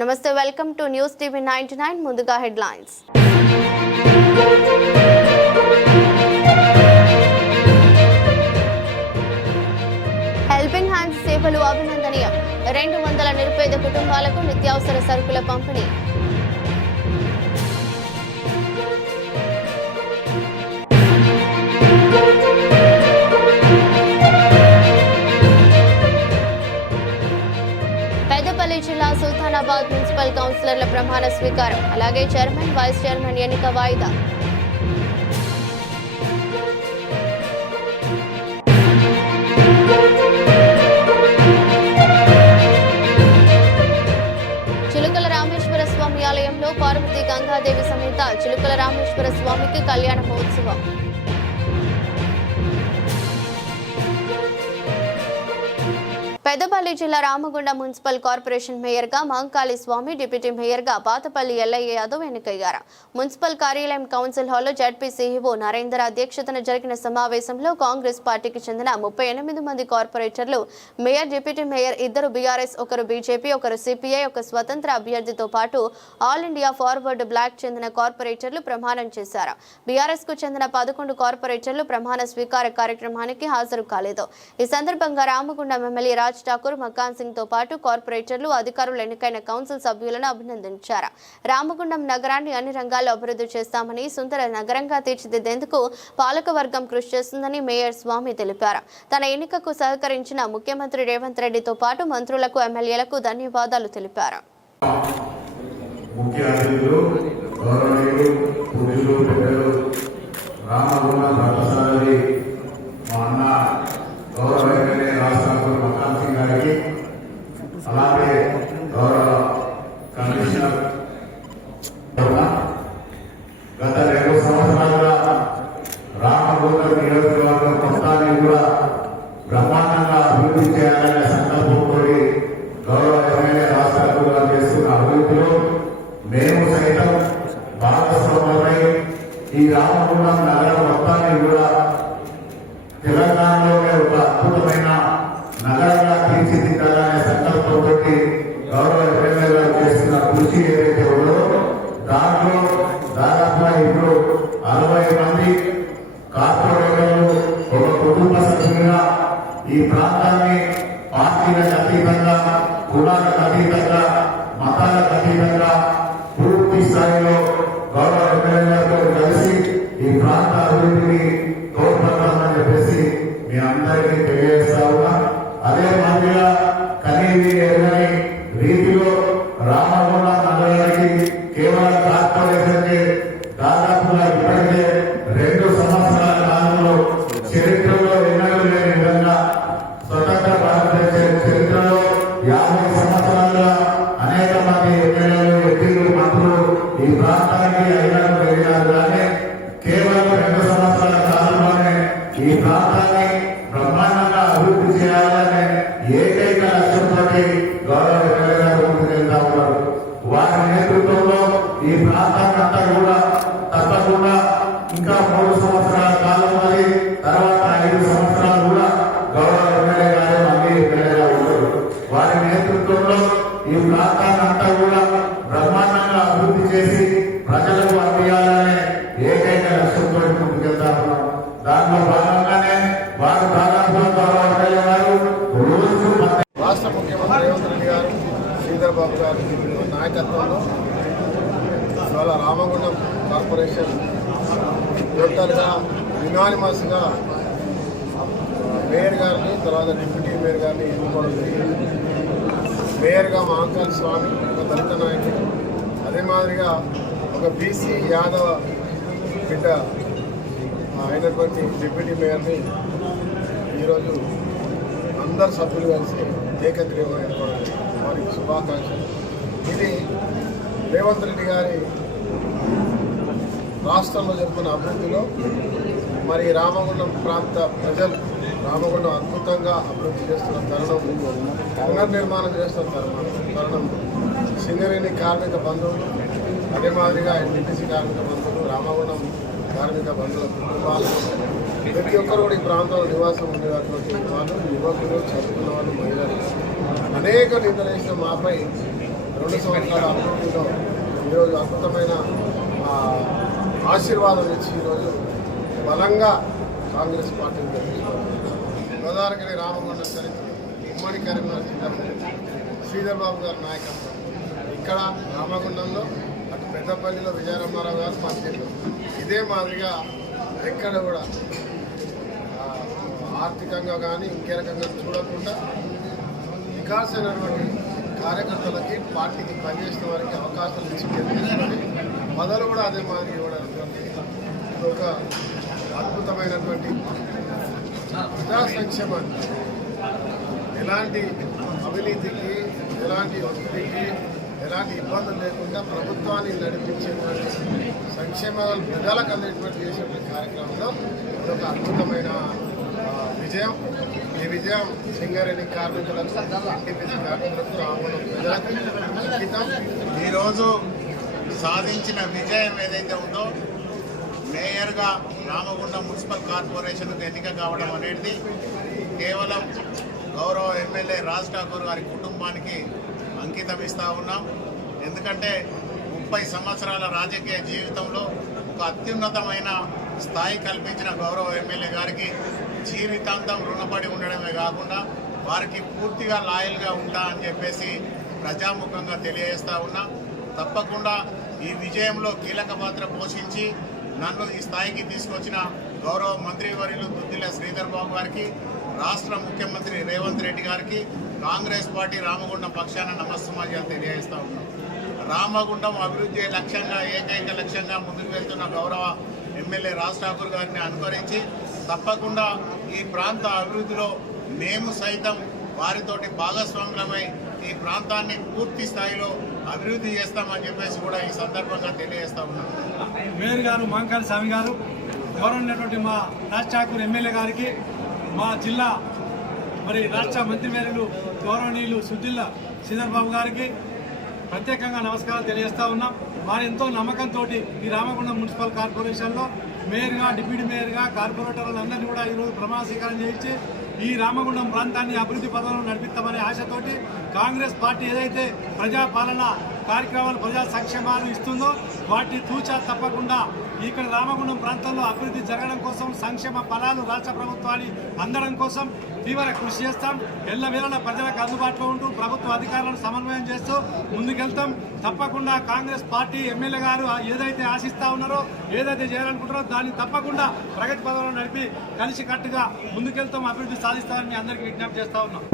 నమస్తే, welcome to news TV 99. ముందుగా headlines. Helping hands సేవలు అభినందనీయం. 200 నిరుపేద కుటుంబాలకు నిత్యావసర సరుకుల పంపిణీ. పెద్దపల్లి జిల్లా సుల్తానాబాద్ మున్సిపల్ కౌన్సిలర్ల ప్రమాణ స్వీకారం, అలాగే చైర్మన్, వైస్ చైర్మన్ ఎన్నిక వాయిదా. చిలుకల రామేశ్వర స్వామి ఆలయంలో పార్వతీ గంగాదేవి సమేత చిలుకల రామేశ్వర స్వామికి కళ్యాణ మహోత్సవం. పెద్దపల్లి జిల్లా రామగుండం మున్సిపల్ కార్పొరేషన్ మేయర్గా మహంకాళి స్వామి, డిప్యూటీ మేయర్గా పాతపల్లి ఎల్లయ్య యాదవ్ ఎన్నికయ్యారు. మున్సిపల్ కార్యాలయం కౌన్సిల్ హాల్లో జడ్పీ సీఈఓ నరేందర్ అధ్యక్షతన జరిగిన సమావేశంలో కాంగ్రెస్ పార్టీకి చెందిన 38 మంది కార్పొరేటర్లు, mayor, deputy mayor, 2 BRS, 1 BJP, 1 CPI, 1 స్వతంత్ర అభ్యర్థితో పాటు ఆల్ ఇండియా ఫార్వర్డ్ బ్లాక్ చెందిన కార్పొరేటర్లు ప్రమాణం చేశారు. బీఆర్ఎస్ కు చెందిన 11 కార్పొరేటర్లు ప్రమాణ స్వీకార కార్యక్రమానికి హాజరు కాలేదు. ఈ సందర్భంగా రామగుండం ఎమ్మెల్యే రాజ్ ఠాకూర్, మకాన్ సింగ్ తో పాటు కార్పొరేటర్లు, అధికారులు ఎన్నికైన కౌన్సిల్ సభ్యులను అభినందించారు. రామగుండం నగరాన్ని అన్ని రంగాల్లో అభివృద్ధి చేస్తామని, సుందర నగరంగా తీర్చిదిద్దేందుకు పాలకవర్గం కృషి చేస్తుందని మేయర్ స్వామి తెలిపారు. తన ఎన్నికకు సహకరించిన ముఖ్యమంత్రి రేవంత్ రెడ్డితో పాటు మంత్రులకు, ఎమ్మెల్యేలకు ధన్యవాదాలు తెలిపారు. అలాగే గౌరవ కమిషనర్ గత 2 సంవత్సరాలుగా రామగుండం నియోజకవర్గం మొత్తాన్ని కూడా బ్రహ్మాండంగా అభివృద్ధి చేయాలనే సంకల్పంతో గౌరవ ఎమ్మెల్యే రాష్ట్రాలు చేస్తున్న అభివృద్ధిలో మేము సైతం భాగస్వాములై ఈ రామగుండం నగరం మొత్తాన్ని కూడా తెలంగాణలోనే ఒక అద్భుతమైన నగరంగా తీర్చిదిద్దాలనే సంకల్పంతో గౌరవ ఎమ్మెల్యే గారు చేస్తున్న కృషి ఏదైతే ఉందో దాంట్లో దాదాపుగా ఇప్పుడు 60 మంది కార్పొరేటర్లు ఒక కుటుంబ సభ్యులుగా ఈ ప్రాంతాన్ని పార్టీలకు అతీతంగా, కులాలకు అతీతంగా, మతాలకు అతీతంగా పూర్తి స్థాయిలో గౌరవ ఎమ్మెల్యే గారితో కలిసి ఈ ప్రాంత అభివృద్ధిని తోడ్పడతామని చెప్పేసి మీ అందరికీ తెలియజేస్తా ఉన్నా. అదే మాదిరిగా కనీవి ఎరుగని రీతిలో రామగుండం నగరానికి కేవలం కార్పొరేషన్కి దాదాపుగా ఇప్పటికే 2 సంవత్సరాల కాలంలో చరిత్రలో ఎన్నడూ లేని విధంగా స్వతంత్ర భారతదేశ చరిత్రలో 50 సంవత్సరాలుగా అనేక మంది ఎమ్మెల్యేలు, ఎంపీలు, మంత్రులు ఈ ప్రాంతానికి అయినారు పెరిగారు. కానీ కేవలం 2 సంవత్సరాల కాలంలోనే ఈ ప్రాంతాన్ని బ్రహ్మాండంగా అభివృద్ధి చేయాలనే ఏకైక లక్ష్యంతో గౌరవ ఎమ్మెల్యే గారు ముందుకెళ్తా ఉన్నారు. వారి నేతృత్వంలో ఈ ప్రాంతాన్నంతా కూడా తప్పకుండా ఇంకా 3 సంవత్సరాల కాలం మరి తర్వాత 5 సంవత్సరాలు కూడా గౌరవ ఎమ్మెల్యే గారు మళ్ళీ ఎమ్మెల్యేగా ఉంటారు. వారి నేతృత్వంలో ఈ ప్రాంతాన్నంతా కూడా బ్రహ్మాండంగా అభివృద్ధి చేసి ప్రజలకు అందియాలనే ఏకైక లక్ష్యంతో ముందుకెళ్తా ఉన్నారు. దాంట్లో భాగంగానే వారు దాదాపుగా గౌరవ ఎమ్మెల్యే గారు రోజు రాష్ట్ర ముఖ్యమంత్రి రేవంత్ రెడ్డి గారు, శ్రీధర్ బాబు గారు నాయకత్వంలో ఇవాళ రామగుండం కార్పొరేషన్ టోటల్గా యునానిమస్గా మేయర్ గారిని, తర్వాత డిప్యూటీ మేయర్ గారిని ఎన్నుకోవడం జరిగింది. మేయర్గా మహంకాళి స్వామి, ఒక దళిత నాయకుడు, అదే మాదిరిగా ఒక బీసీ యాదవ బిడ్డ అయినటువంటి డిప్యూటీ మేయర్ని ఈరోజు అందరు సభ్యులు కలిసి ఏకగ్రీవం ఏర్పడాలి. వారికి శుభాకాంక్షలు. ఇది రేవంత్ రెడ్డి గారి రాష్ట్రంలో జరుగుతున్న అభివృద్ధిలో మరి రామగుండం ప్రాంత ప్రజలు రామగుండం అద్భుతంగా అభివృద్ధి చేస్తున్న తరుణం, పునర్నిర్మాణం చేస్తున్న తరుణం సింగరేణి కార్మిక బంధువులు, అదే మాదిరిగా ఎన్టీపీసీ కార్మిక బంధువులు, రామగుండం కార్మిక బంధువుల కుటుంబాలు, ప్రతి ఒక్కరు కూడా ఈ ప్రాంతంలో నివాసం ఉండేటటువంటి వాళ్ళు, యువకులు, చదువుకున్న వాళ్ళు, మహిళలు అనేక నిందలేసిన మాపై 2 సంవత్సరాల అభివృద్ధిలో ఈరోజు అద్భుతమైన ఆశీర్వాదం ఇచ్చి ఈరోజు బలంగా కాంగ్రెస్ పార్టీని గెలిపించారు. గోదావరిగిరి రామగుండ చరిత్ర ఉమ్మడి కరీంనగర్ జిల్లా శ్రీధర్ బాబు గారి నాయకత్వం ఇక్కడ రామగుండంలో అటు పెద్దపల్లిలో విజయరామారావు గారు మంత్రులు ఇదే మాదిరిగా ఎక్కడ కూడా ఆర్థికంగా కానీ ఇంకే రకంగా చూడకుండా వికాసమైనటువంటి కార్యకర్తలకి పార్టీకి పనిచేసిన వారికి అవకాశాలు ఇచ్చి గెలిపించుకొని మొదలు కూడా అదే మాదిరి ఇవ్వడానికి ఒక అద్భుతమైనటువంటి ప్రజా సంక్షేమాన్ని ఎలాంటి అవినీతికి ఎలాంటి ఒత్తిడికి ఎలాంటి ఇబ్బందులు లేకుండా ప్రభుత్వాన్ని నడిపించేటువంటి సంక్షేమాలు ప్రజలకు అందేటువంటి చేసేటువంటి కార్యక్రమంలో ఇదొక అద్భుతమైన విజయం. ఈ విజయం సింగరేణి కార్మికులకు కార్మికులకు రామగుండం ప్రజలకు అంకితం. ఈరోజు సాధించిన విజయం ఏదైతే ఉందో మేయర్గా రామగుండం మున్సిపల్ కార్పొరేషన్కు ఎన్నిక కావడం అనేది కేవలం గౌరవ ఎమ్మెల్యే రాజ్ ఠాకూర్ గారి కుటుంబానికి అంకితం ఇస్తూ ఉన్నాం. ఎందుకంటే 30 సంవత్సరాల రాజకీయ జీవితంలో ఒక అత్యున్నతమైన స్థాయి కల్పించిన గౌరవ ఎమ్మెల్యే గారికి జీవితాంతం రుణపడి ఉండడమే కాకుండా వారికి పూర్తిగా లాయల్గా ఉంటా అని చెప్పేసి ప్రజాముఖంగా తెలియజేస్తూ ఉన్నా. తప్పకుండా ఈ విజయంలో కీలక పాత్ర పోషించి నన్ను ఈ స్థాయికి తీసుకొచ్చిన గౌరవ మంత్రివర్యులు దుద్దిల్ల శ్రీధర్ బాబు గారికి, రాష్ట్ర ముఖ్యమంత్రి రేవంత్ రెడ్డి గారికి, కాంగ్రెస్ పార్టీ రామగుండం పక్షాన నమస్సమాజాలు తెలియజేస్తూ ఉన్నాం. రామగుండం అభివృద్ధి లక్ష్యంగా ఏకైక లక్ష్యంగా ముందుకు వెళ్తున్న గౌరవ ఎమ్మెల్యే రాజ్ ఠాకూర్ గారిని అనుకరించి తప్పకుండా ఈ ప్రాంత అభివృద్ధిలో మేము సైతం వారితోటి భాగస్వాములమై ఈ ప్రాంతాన్ని పూర్తి స్థాయిలో అభివృద్ధి చేస్తామని చెప్పేసి కూడా ఈ సందర్భంగా తెలియజేస్తా ఉన్నాం. మేయర్ గారు మాంకాళి స్వామి గారు, గౌరవనీయులైనటువంటి మా రాజ్ ఠాకూర్ ఎమ్మెల్యే గారికి, మా జిల్లా రాష్ట్ర మంత్రివర్యులు గౌరవనీయులు సుద్దిల్ల శ్రీధర్ బాబు గారికి ప్రత్యేకంగా నమస్కారాలు తెలియజేస్తా ఉన్నాం. వారు ఎంతో నమ్మకంతో ఈ రామగుండం మున్సిపల్ కార్పొరేషన్లో మేయర్గా, డిప్యూటీ మేయర్గా, కార్పొరేటర్లందరినీ కూడా ఈరోజు ప్రమాణ స్వీకారం చేయించి ఈ రామగుండం ప్రాంతాన్ని అభివృద్ధి పథంలో నడిపిస్తామనే ఆశతోటి కాంగ్రెస్ పార్టీ ఏదైతే ప్రజాపాలన కార్యక్రమాలు, ప్రజా సంక్షేమాలు ఇస్తుందో వాటిని తూచా తప్పకుండా ఇక్కడ రామగుండం ప్రాంతంలో అభివృద్ధి జరగడం కోసం, సంక్షేమ ఫలాలు రాష్ట్ర ప్రభుత్వాన్ని అందడం కోసం తీవ్ర కృషి చేస్తాం. ఎల్లవేళలా ప్రజలకు అందుబాటులో ఉంటూ ప్రభుత్వ అధికారులను సమన్వయం చేస్తూ ముందుకెళ్తాం. తప్పకుండా కాంగ్రెస్ పార్టీ ఎమ్మెల్యే గారు ఏదైతే ఆశిస్తా ఉన్నారో, ఏదైతే చేయాలనుకుంటారో దాన్ని తప్పకుండా ప్రగతి పదంలో నడిపి కలిసికట్టుగా ముందుకెళ్తాం, అభివృద్ధి సాధిస్తామని మీ అందరికీ విజ్ఞప్తి చేస్తా ఉన్నాం.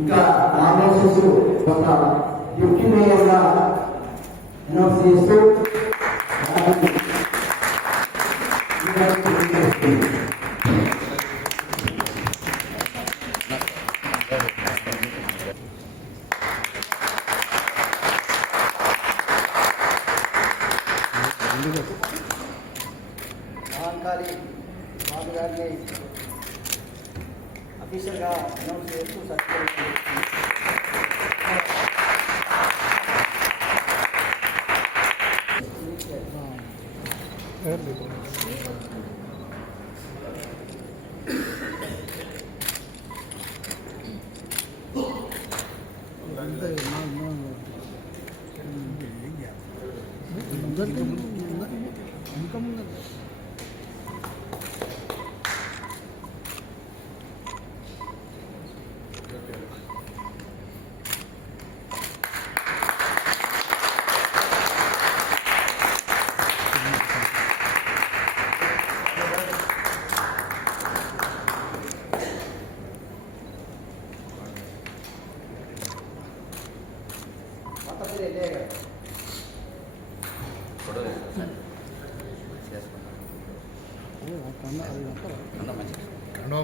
ఇంకా నామినేషన్స్ ఒక డిప్యూటీ మేయర్గా అనౌన్స్ చేస్తూ మహాంకాళి బాబు గారిని అఫీషియల్గా అనౌన్స్ చేస్తూ సర్టిఫికేట్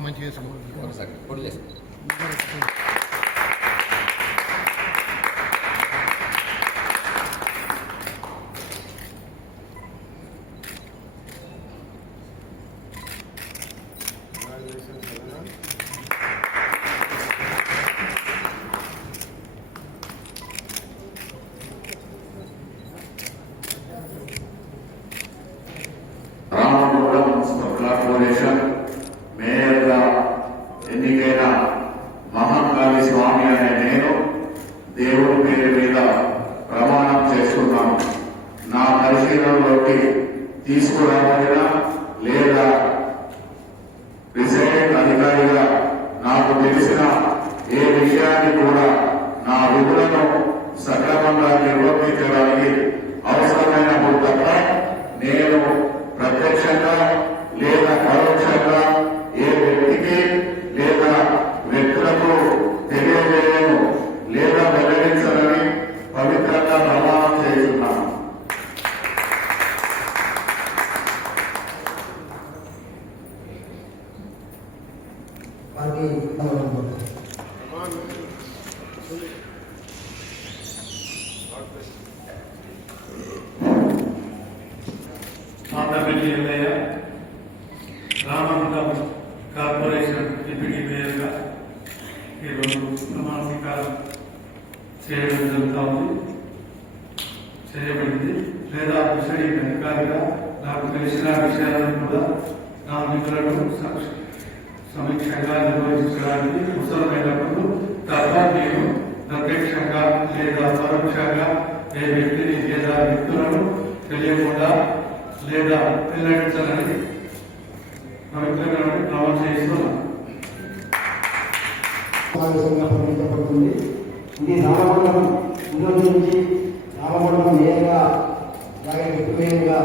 మంచిగా రామగుండం మున్సిపల్ కార్పొరేషన్ తెలిసిన ఏ విషయాన్ని కూడా నా విధులను సక్రమంగా నిర్వర్తించడానికి అవసరమైనప్పుడు తప్ప నేను ప్రత్యక్షంగా లేదా పరోక్షంగా ఏ వ్యక్తికి లేదా వ్యక్తులకు తెలియజేయను లేదా వెల్లడించాలని పవిత్రంగా ప్రమాణం చేస్తున్నాను. పాతపల్లి ఎల్లయ్య రామగుండం కార్పొరేషన్ డిప్యూటీ మేయర్గా ఈరోజు ప్రమాణ స్వీకారం చేయబడింది. లేదా ప్రిసైడింగ్ అధికారిగా నాకు తెలిసిన విషయాలను కూడా నా మిత్రులను సమీక్షంగా నిర్వహించడానికి అవసరమైనప్పుడు తప్ప నేను ప్రత్యక్షంగా లేదా పరోక్షంగా ఏ వ్యక్తిని లేదా వ్యక్తులను తెలియకుండా లేదా వెల్లడించాలని పవిత్రంగా ప్రమాణం చేస్తున్నాను. పరిగణించబడుతుంది. ఇది రామగుండం ఈరోజు నుంచి రామగుండం మేయర్గా అలాగే డిప్యూటీ మేయర్గా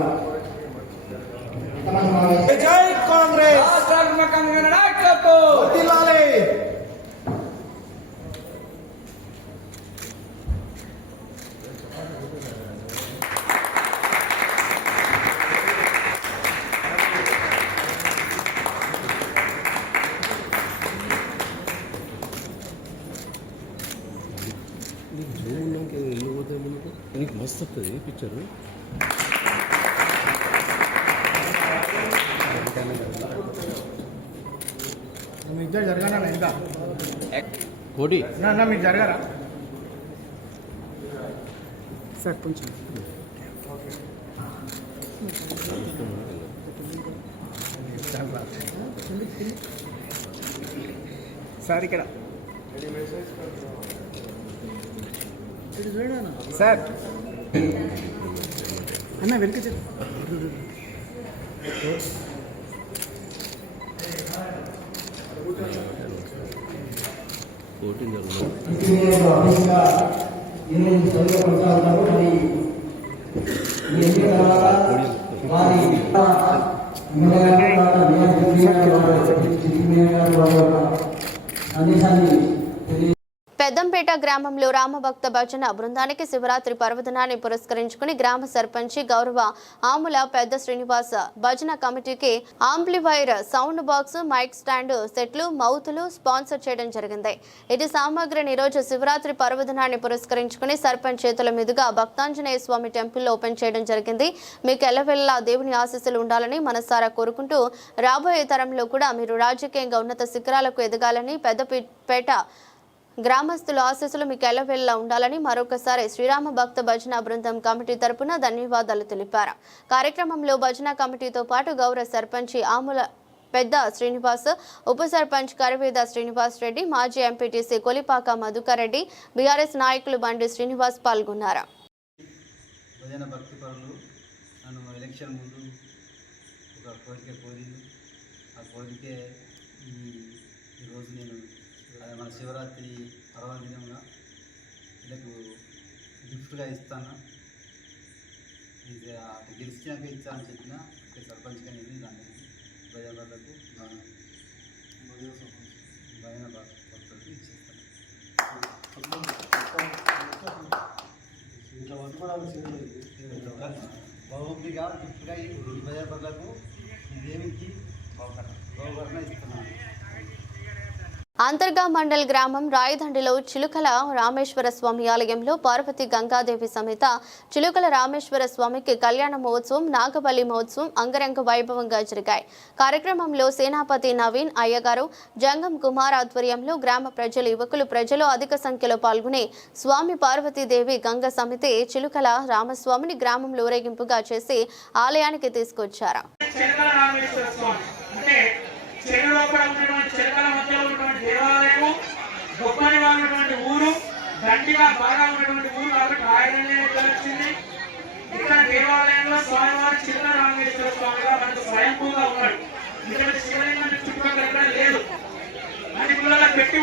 జై కాంగ్రెస్ రాష్ట్రాత్మకంగా నాయకత్వం వర్ధిల్లాలి. నీకు మస్తు వస్తుంది పిక్చర్. మీ ఇద్దరు జరగానా ఇంకా కోటి నా మీరు జరగారా సార్ కొంచెం సార్ ఇక్కడ సార్ అన్న వెనుక కోటి అఫీస్గా ఈరోజు చదువు కొనసాగుతారు. మరి ఈ ఎన్నిక తర్వాత వారి సందేశాన్ని పెద్దంపేట గ్రామంలో రామభక్త భజన బృందానికి శివరాత్రి పర్వదినాన్ని పురస్కరించుకుని గ్రామ సర్పంచి గౌరవ ఆముల పెద్ద శ్రీనివాస భజన కమిటీకి amplifier, sound box, mic stand సెట్లు, మౌతులు స్పాన్సర్ చేయడం జరిగింది. ఇది సామాగ్రిని రోజు శివరాత్రి పర్వదినాన్ని పురస్కరించుకుని సర్పంచ్ చేతుల మీదుగా భక్తాంజనేయ స్వామి టెంపుల్లో ఓపెన్ చేయడం జరిగింది. మీకు ఎల్లవెల్లా దేవుని ఆశీస్సులు ఉండాలని మనసారా కోరుకుంటూ రాబోయే తరంలో కూడా మీరు రాజకీయంగా ఉన్నత శిఖరాలకు ఎదగాలని పెద్దపేట గ్రామస్తుల ఆశీస్సులు మీకు ఎల్లవెల్లా ఉండాలని మరొకసారి శ్రీరామ భక్త భజన బృందం కమిటీ తరపున ధన్యవాదాలు తెలిపారు. కార్యక్రమంలో భజన కమిటీతో పాటు గౌరవ సర్పంచి ఆముల పెద్ద శ్రీనివాస్, ఉప సర్పంచ్ కరవేద శ్రీనివాస్ రెడ్డి, మాజీ ఎంపీటీసీ కొలిపాక మధుకర్ రెడ్డి, బీఆర్ఎస్ నాయకులు బండి శ్రీనివాస్ పాల్గొన్నారు. భజన భక్తి పరులు నన్ను ఎలక్షన్ ముందు ఒక కోరిక కోరింది. ఆ కోరికే ఈరోజు నేను మన శివరాత్రి పర్వదినంగా వీళ్ళకు గిఫ్ట్గా ఇస్తాను. ఇది అటు గెలిచినాక ఇచ్చా అని చెప్పిన సర్పంచ్గా నేను దాన్ని భజనలకు భజన భక్తులకు ఇచ్చేస్తాను. బహుమతిగా గిఫ్ట్గా ఈ భజన భక్తులకు ఈ దేవికి బహుకరణ ఇస్తున్నాను. అంతర్గా మండల్ గ్రామం రాయదండిలో చిలుకల రామేశ్వర స్వామి ఆలయంలో పార్వతి గంగాదేవి సమేత చిలుకల రామేశ్వర స్వామికి కళ్యాణ మహోత్సవం, నాగబలి మహోత్సవం అంగరంగ వైభవంగా జరిగాయి. కార్యక్రమంలో సేనాపతి నవీన్ అయ్యగారు, జంగం కుమార్ ఆధ్వర్యంలో గ్రామ ప్రజలు అధిక సంఖ్యలో పాల్గొని స్వామి పార్వతీదేవి గంగ సమితి చిలుకల రామస్వామిని గ్రామంలో ఊరేగింపుగా చేసి ఆలయానికి తీసుకొచ్చారు. చెరువులోపల ఉన్నటువంటి చెరువుల మధ్యలో ఉన్నటువంటి దేవాలయము, గొప్పనిగా ఉన్నటువంటి ఊరు, దండిగా బాగా ఉన్నటువంటి ఊరు కాబట్టి రాయదండి వచ్చింది. ఇక్కడ దేవాలయంలో స్వామివారి చిన్న రామేశ్వర స్వామిగా మనకు స్వయంభూగా ఉన్నాడు. ఇక్కడ శివలింగం చుట్టుపక్కల ఎక్కడ లేదు. అది పెట్టి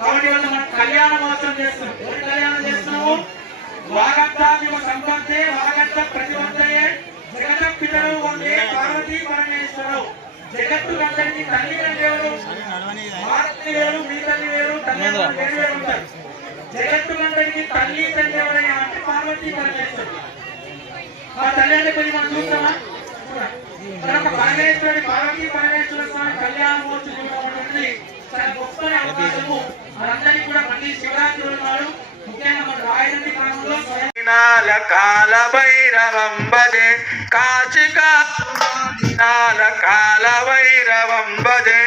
కాబట్టి ఇవాళ మనం కళ్యాణ మహోత్సవం చేస్తున్నాం. ఎవరు కళ్యాణం చేస్తున్నాము? వాగంతామివ సంపత్తే వాగంత ప్రతివంతయే జగత పితరు వందే పార్వతీ పరమేశ్వరవు. జగత్తులందరికీ తల్లి తండ్రి ఎవరు? భారతి వేరు, మీ తల్లి వేరు, తల్లిదండ్రులు వేరు వేరు ఉంటారు. జగత్తులందరికీ తల్లి తండ్రి ఎవరైనా అంటే పార్వతీ పరమేశ్వరుడు. ఆ తల్లి అంటే కొంచెం మనం చూస్తామా? మన పరమేశ్వరుడి పార్వతీ పరమేశ్వర స్వామి కళ్యాణ మహోత్సవం అనేది చాలా గొప్ప అవకాశము. మనందరికీ కూడా మళ్ళీ శివరాత్రి నాడు ముఖ్యంగా మన రాయలండి గ్రామంలో కాల భైరవం భజే కాచికా కాల భైరవం భజే.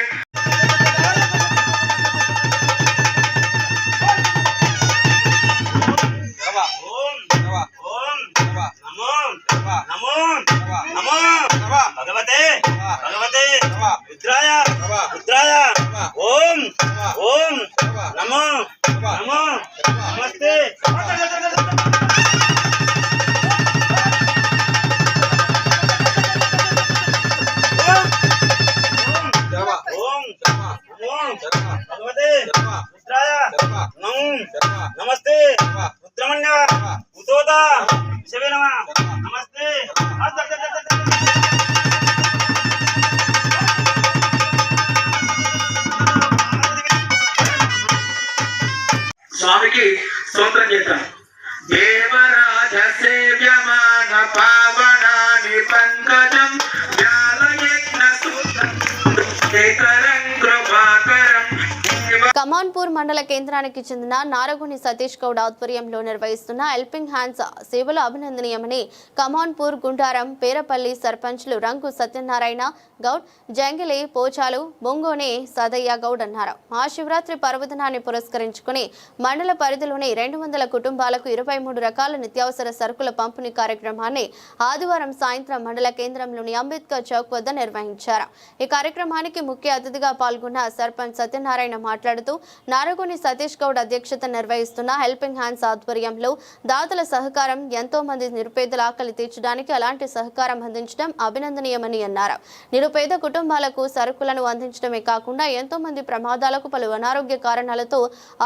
భగవతే భగవతే రుద్రాయ రుద్రాయ ఓం ఓం నమో నమో నమస్తే. ఓం ఓం భగవతే రుద్రాయ నమస్తే. రుద్రమణ్య ఉదోద శివే నమః నమస్తే. స్వామికి స్తోత్రం చేద్దాం. దేవరాజ సేవ్యమాన పావనాని పంకజం వ్యాలయజ్ఞ సూత్రం శేఖరం కృపాకరం. కమాన్పూర్ మండల కేంద్రానికి చెందిన నారగుని సతీష్ గౌడ్ ఆధ్వర్యంలో నిర్వహిస్తున్న హెల్పింగ్ హ్యాండ్స్ సేవలు అభినందనీయమని కమాన్పూర్ గుండారం పేరపల్లి సర్పంచ్లు రంగు సత్యనారాయణ గౌడ్, జంగిలి పోచాలు, బొంగోని సదయ్య గౌడ్ అన్నారు. మహాశివరాత్రి పర్వదినాన్ని పురస్కరించుకుని మండల పరిధిలోని 200 కుటుంబాలకు 23 రకాల నిత్యావసర సరుకుల పంపిణీ కార్యక్రమాన్ని ఆదివారం సాయంత్రం మండల కేంద్రంలోని అంబేద్కర్ చౌక్ వద్ద నిర్వహించారు. ఈ కార్యక్రమానికి ముఖ్య అతిథిగా పాల్గొన్న సర్పంచ్ సత్యనారాయణ మాట్లాడుతూ నారగుని సతీష్ గౌడ్ అధ్యక్షత నిర్వహిస్తున్న హెల్పింగ్ హ్యాండ్స్ ఆధ్వర్యంలో దాతల సహకారం ఎంతో మంది నిరుపేదల ఆకలి తీర్చడానికి అలాంటి సహకారం అందించడం అభినందనీయమని అన్నారు. నిరుపేద కుటుంబాలకు సరుకులను అందించడమే కాకుండా ఎంతో మంది ప్రమాదాలకు పలు అనారోగ్య కారణాలతో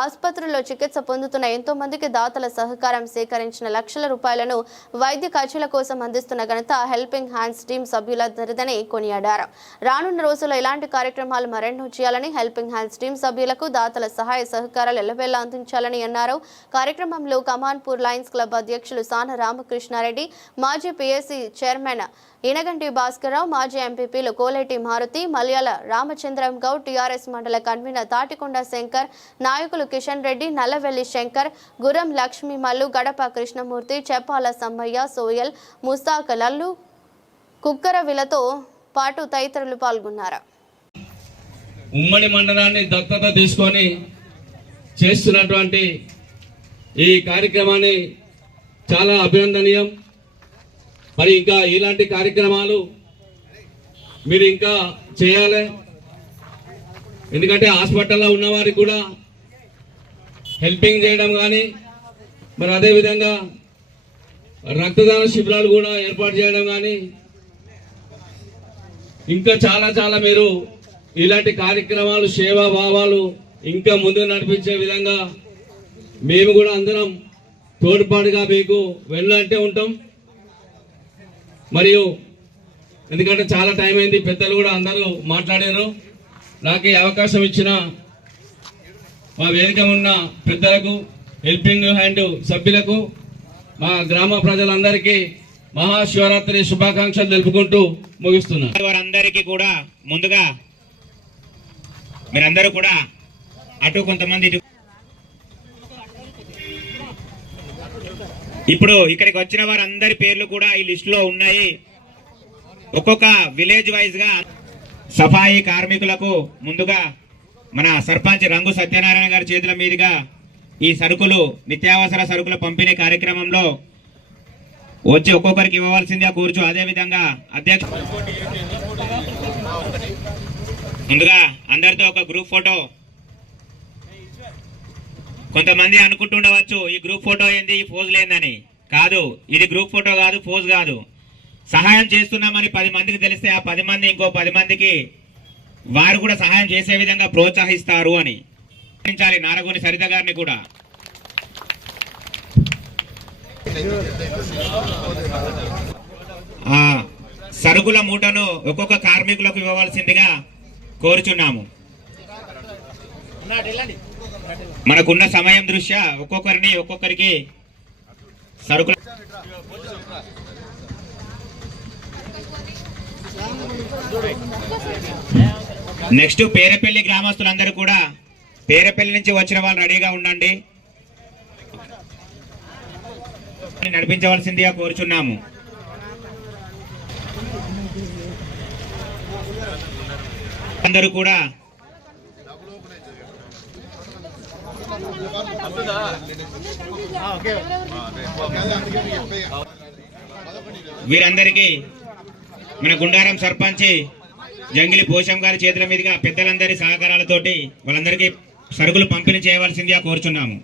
ఆసుపత్రుల్లో చికిత్స పొందుతున్న ఎంతో మందికి దాతల సహకారం సేకరించిన లక్షల రూపాయలను వైద్య ఖర్చుల కోసం అందిస్తున్న ఘనత హెల్పింగ్ హ్యాండ్స్ టీం సభ్యులదని కొనియాడారు. రానున్న రోజుల్లో ఇలాంటి కార్యక్రమాలు మరెన్నో చేయాలని హెల్పింగ్ హ్యాండ్స్ టీం సభ్యులకు దాతల సహాయ సహకారాలు ఎల్లవేళ అందించాలని అన్నారు. కార్యక్రమంలో కమాన్పూర్ లయన్స్ క్లబ్ అధ్యక్షులు సాన రామకృష్ణారెడ్డి, మాజీ పిఎస్సి చైర్మన్ ఇనగంటి భాస్కర్రావు, మాజీ ఎంపీపీలు కోలేటి మారుతి, మలయాళ రామచంద్రం గౌడ్, టీఆర్ఎస్ మండల కన్వీనర్ తాటికొండ శంకర్, నాయకులు కిషన్ రెడ్డి, నల్లవెల్లి శంకర్, గురం లక్ష్మీ మల్లు, గడప కృష్ణమూర్తి, చెప్పాల సమ్మయ్య, సోయల్, ముస్తాక్ లల్లు, కుక్కరవిలతో పాటు తదితరులు పాల్గొన్నారు. ఉమ్మడి మండలాన్ని దత్తత తీసుకొని చేస్తున్నటువంటి ఈ కార్యక్రమాన్ని చాలా అభినందనీయం. మరి ఇంకా ఇలాంటి కార్యక్రమాలు మీరు ఇంకా చేయాలి. ఎందుకంటే హాస్పిటల్లో ఉన్నవారికి కూడా హెల్పింగ్ చేయడం కానీ, మరి అదేవిధంగా రక్తదాన శిబిరాలు కూడా ఏర్పాటు చేయడం కానీ, ఇంకా చాలా చాలా మీరు ఇలాంటి కార్యక్రమాలు సేవా భావాలు ఇంకా ముందు నడిపించే విధంగా మేము కూడా అందరం తోడ్పాటుగా మీకు వెళ్ళంటే ఉంటాం. మరియు ఎందుకంటే చాలా టైం అయింది, పెద్దలు కూడా అందరూ మాట్లాడారు. నాకు ఈ అవకాశం ఇచ్చిన మా వేదిక ఉన్న పెద్దలకు, హెల్పింగ్ హ్యాండ్ సభ్యులకు, మా గ్రామ ప్రజలందరికీ మహాశివరాత్రి శుభాకాంక్షలు తెలుపుకుంటూ ముగిస్తున్నాను. వారందరికీ కూడా ముందుగా మీరందరూ కూడా అటు కొంతమంది ఇప్పుడు ఇక్కడికి వచ్చిన వారందరి పేర్లు కూడా ఈ లిస్ట్ లో ఉన్నాయి. ఒక్కొక్క విలేజ్ వైజ్ గా సఫాయి కార్మికులకు ముందుగా మన సర్పంచ్ రంగు సత్యనారాయణ గారి చేతుల మీదుగా ఈ సరుకులు, నిత్యావసర సరుకుల పంపిణీ కార్యక్రమంలో వచ్చి ఒక్కొక్కరికి ఇవ్వవలసిందిగా కూర్చు. అదే విధంగా అధ్యక్ష ముందుగా అందరితో ఒక గ్రూప్ ఫోటో. కొంతమంది అనుకుంటుండవచ్చు ఈ గ్రూప్ ఫోటో ఏంది, ఈ పోజులు ఏందని. కాదు, ఇది గ్రూప్ ఫోటో కాదు, పోజ్ కాదు. సహాయం చేస్తున్నామని 10 మందికి తెలిస్తే ఆ 10 మంది ఇంకో 10 మందికి వారు కూడా సహాయం చేసే విధంగా ప్రోత్సహిస్తారు అని. నారగోని సరిత గారిని కూడా. సరుకుల మూటను ఒక్కొక్క కార్మికులకు ఇవ్వవలసిందిగా కోరుచున్నాము. మనకున్న సమయం దృష్ట్యా ఒక్కొక్కరికి సరుకుల నెక్స్ట్ పేరపల్లి గ్రామస్తులందరూ కూడా పేరపల్లి నుంచి వచ్చిన వాళ్ళు రెడీగా ఉండండి, నడిపించవలసిందిగా కోరుచున్నాము. అందరూ కూడా వీరందరికీ మన గుండారం సర్పంచ్ జంగిలి పోషం గారి చేతుల మీదుగా పెద్దలందరి సహకారాలతోటి వాళ్ళందరికీ సరుకులు పంపిణీ చేయవలసిందిగా కోరుచున్నాము.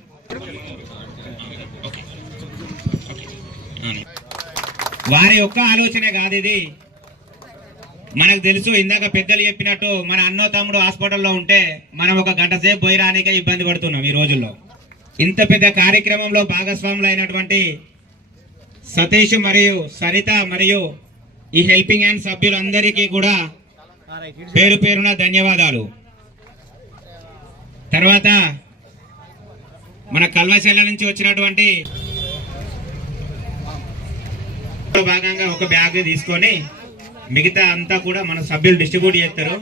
వారి యొక్క ఆలోచనే కాదు ఇది, మనకు తెలుసు. ఇందాక పెద్దలు చెప్పినట్టు మన అన్నో తమ్ముడు హాస్పిటల్లో ఉంటే మనం ఒక గంట సేపు పోయి రానికే ఇబ్బంది పడుతున్నాం ఈ రోజుల్లో. ఇంత పెద్ద కార్యక్రమంలో భాగస్వాములు అయినటువంటి సతీష్ మరియు సరిత మరియు ఈ హెల్పింగ్ హ్యాండ్ సభ్యులందరికీ కూడా పేరు పేరున ధన్యవాదాలు. తర్వాత మన కల్వశెల్ల నుంచి వచ్చినటువంటి భాగంగా ఒక బ్యాగ్ తీసుకొని మిగతా అంతా కూడా మన సభ్యులు డిస్ట్రిబ్యూట్ చేస్తారు.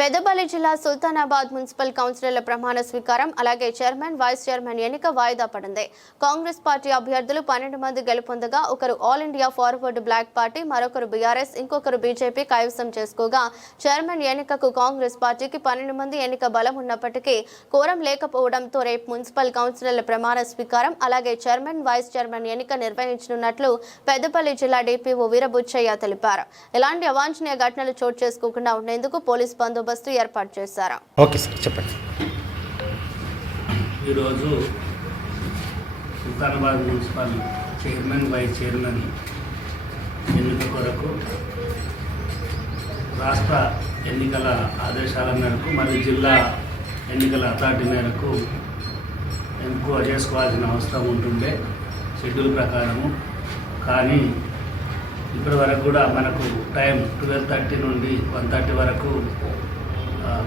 పెద్దపల్లి జిల్లా సుల్తానాబాద్ మున్సిపల్ కౌన్సిలర్ల ప్రమాణ స్వీకారం అలాగే చైర్మన్ వైస్ చైర్మన్ ఎన్నిక వాయిదా పడింది. కాంగ్రెస్ పార్టీ అభ్యర్థులు 12 మంది గెలుపొందగా ఒకరు All India Forward Bloc party, మరొకరు బీఆర్ఎస్, ఇంకొకరు బీజేపీ కైవసం చేసుకోగా చైర్మన్ ఎన్నికకు కాంగ్రెస్ పార్టీకి 12 మంది ఎన్నిక బలం ఉన్నప్పటికీ కోరం లేకపోవడంతో రేపు మున్సిపల్ కౌన్సిలర్ల ప్రమాణ స్వీకారం అలాగే చైర్మన్ వైస్ చైర్మన్ ఎన్నిక నిర్వహించనున్నట్లు పెద్దపల్లి జిల్లా డిపిఓ వీరబుచ్చయ్య తెలిపారు. ఎలాంటి అవాంఛనీయ ఘటనలు చోటు చేసుకోకుండా ఉండేందుకు పోలీస్ బందోబస్తు ఏర్పాటు చేశారు. ఓకే సార్, చెప్పండి. ఈరోజు Sultanabad municipal chairman vice chairman ఎన్నిక కొరకు రాష్ట్ర ఎన్నికల ఆదేశాల మేరకు మరియు జిల్లా ఎన్నికల అథారిటీ మేరకు ఎంపిక చేసుకోవాల్సిన అవసరం ఉంటుండే షెడ్యూల్ ప్రకారము. కానీ ఇప్పటి వరకు కూడా మనకు టైం 12:30 నుండి 1:30 వరకు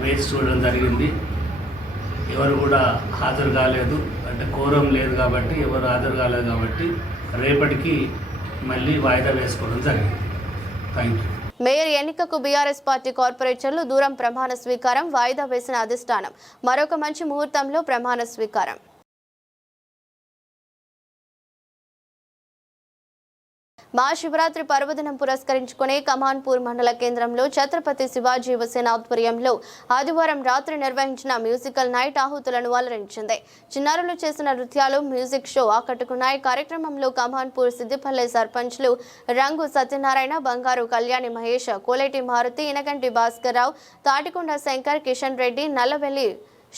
వేచి చూడడం జరిగింది. ఎవరు కూడా హాజరు కాలేదు, అంటే కోరం లేదు కాబట్టి ఎవరు హాజరు కాలేదు కాబట్టి రేపటికి మళ్ళీ వాయిదా వేసుకోవడం జరిగింది. Thank you. మేయర్ ఎన్నికకు బీఆర్ఎస్ పార్టీ కార్పొరేటర్లు దూరం ప్రమాణ స్వీకారం వాయిదా వేసిన అధిష్టానం మరొక మంచి ముహూర్తంలో ప్రమాణ స్వీకారం. మహాశివరాత్రి పర్వదినం పురస్కరించుకుని కమాన్పూర్ మండల కేంద్రంలో ఛత్రపతి శివాజీ యువసేన ఆధ్వర్యంలో ఆదివారం రాత్రి నిర్వహించిన మ్యూజికల్ నైట్ ఆహుతులను అలరించింది. చిన్నారులు చేసిన నృత్యాలు, మ్యూజిక్ షో ఆకట్టుకున్నాయి. కార్యక్రమంలో కమాన్పూర్ సిద్దిపల్లె సర్పంచ్లు రంగు సత్యనారాయణ, బంగారు కళ్యాణి మహేష్, కోలేటి మారుతి, ఇనగంటి భాస్కర్ రావు, తాటికొండ శంకర్, కిషన్ రెడ్డి, నల్లవెల్లి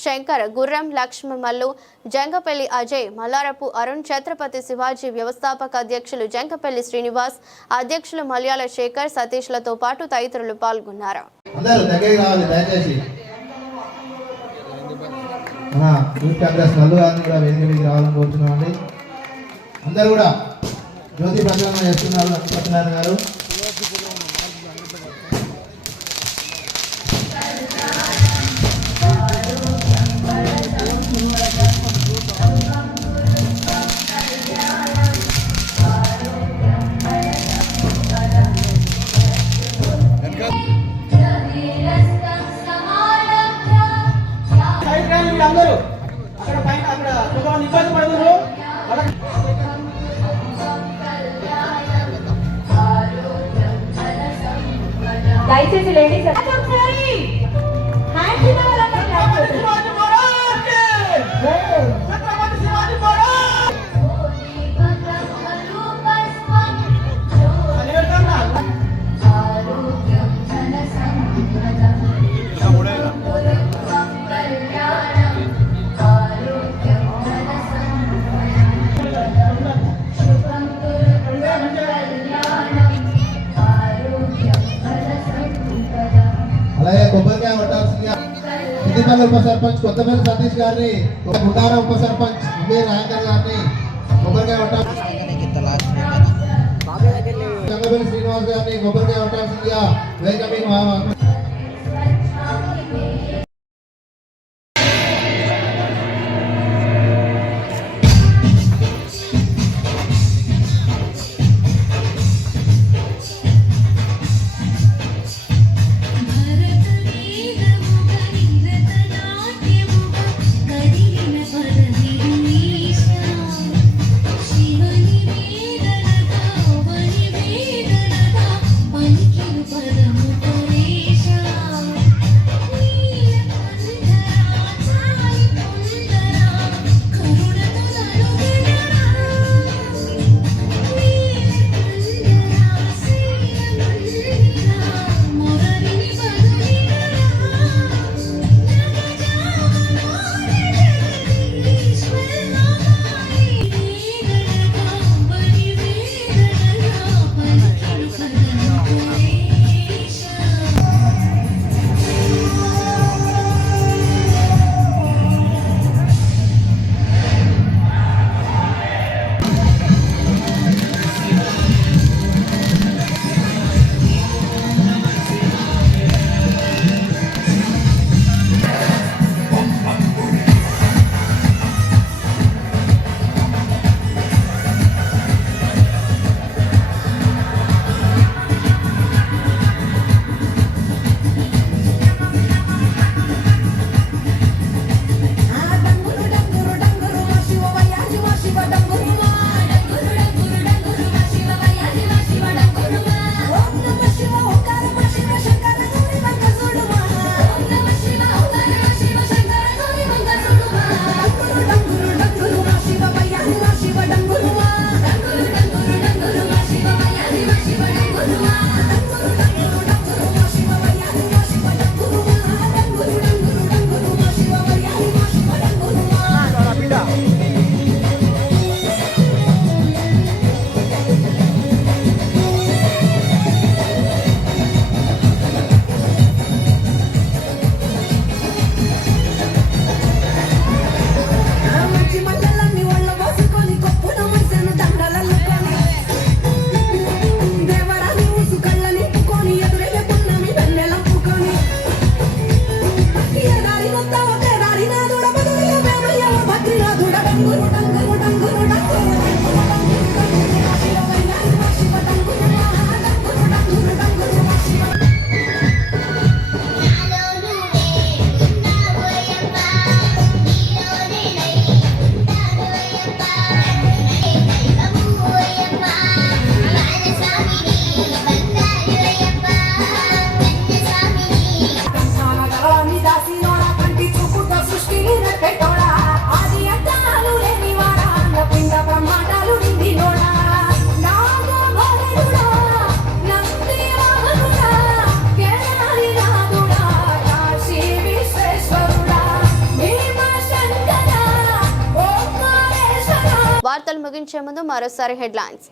శంకర్, గుర్రం లక్ష్మమల్లు, జంగపల్లి అజయ్, మల్లారపు అరుణ్, ఛత్రపతి శివాజీ వ్యవస్థాపక అధ్యక్షులు జంగపల్లి శ్రీనివాస్, అధ్యక్షులు మలయాళ శేఖర్, సతీష్లతో పాటు తదితరులు పాల్గొన్నారు. అందరూ కూడా జ్యోతి ప్రజ్వలన చేస్తున్నారు సత్యనారాయణ గారు. అందరూ అక్కడ పైన అక్కడ కొంతమంది ఇబ్బంది పడుతున్నారు. దయచేసి లేడీస్ తాడేపల్లి ఉప సర్పంచ్ కొత్తపల్లి సతీష్ గారిని, గుండార ఉప సర్పంచ్ ఉమేర్ రాయందర్ గారిని కొబ్బరికాయ గంగపల్లి శ్రీనివాస్ గారిని కొబ్బరికాయ కొట్టాల్సిందిగా వెల్కమింగ్ వార్తలు ముగించే ముందు మరోసారి హెడ్లైన్స్.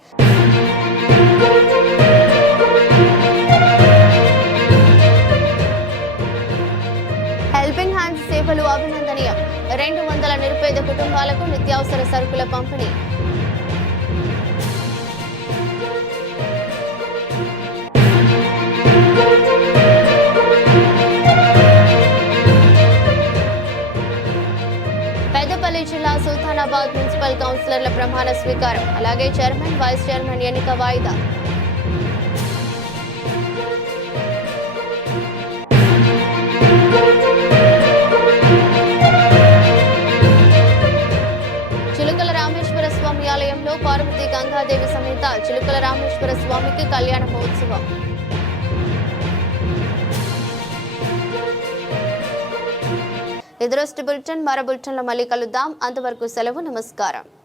హెల్పింగ్ హ్యాండ్స్ సేవలు అభినందనీయం. 200 నిరుపేద కుటుంబాలకు నిత్యావసర సరుకుల పంపిణీ. పెద్దపల్లి జిల్లా సుల్తానాబాద్ మున్సిపల్ కౌన్సిలర్ల ప్రమాణ స్వీకారం, అలాగే చైర్మన్ వైస్ చైర్మన్ ఎన్నిక వాయిదా. చిలుకల రామేశ్వర స్వామి ఆలయంలో పార్వతీ గంగాదేవి సమేత చిలుకల రామేశ్వర స్వామికి కళ్యాణ మహోత్సవం. ఇది రోజు బులెటిన్. మరో బులెటిన్లో మళ్ళీ కలుద్దాం. అంతవరకు సెలవు. నమస్కారం.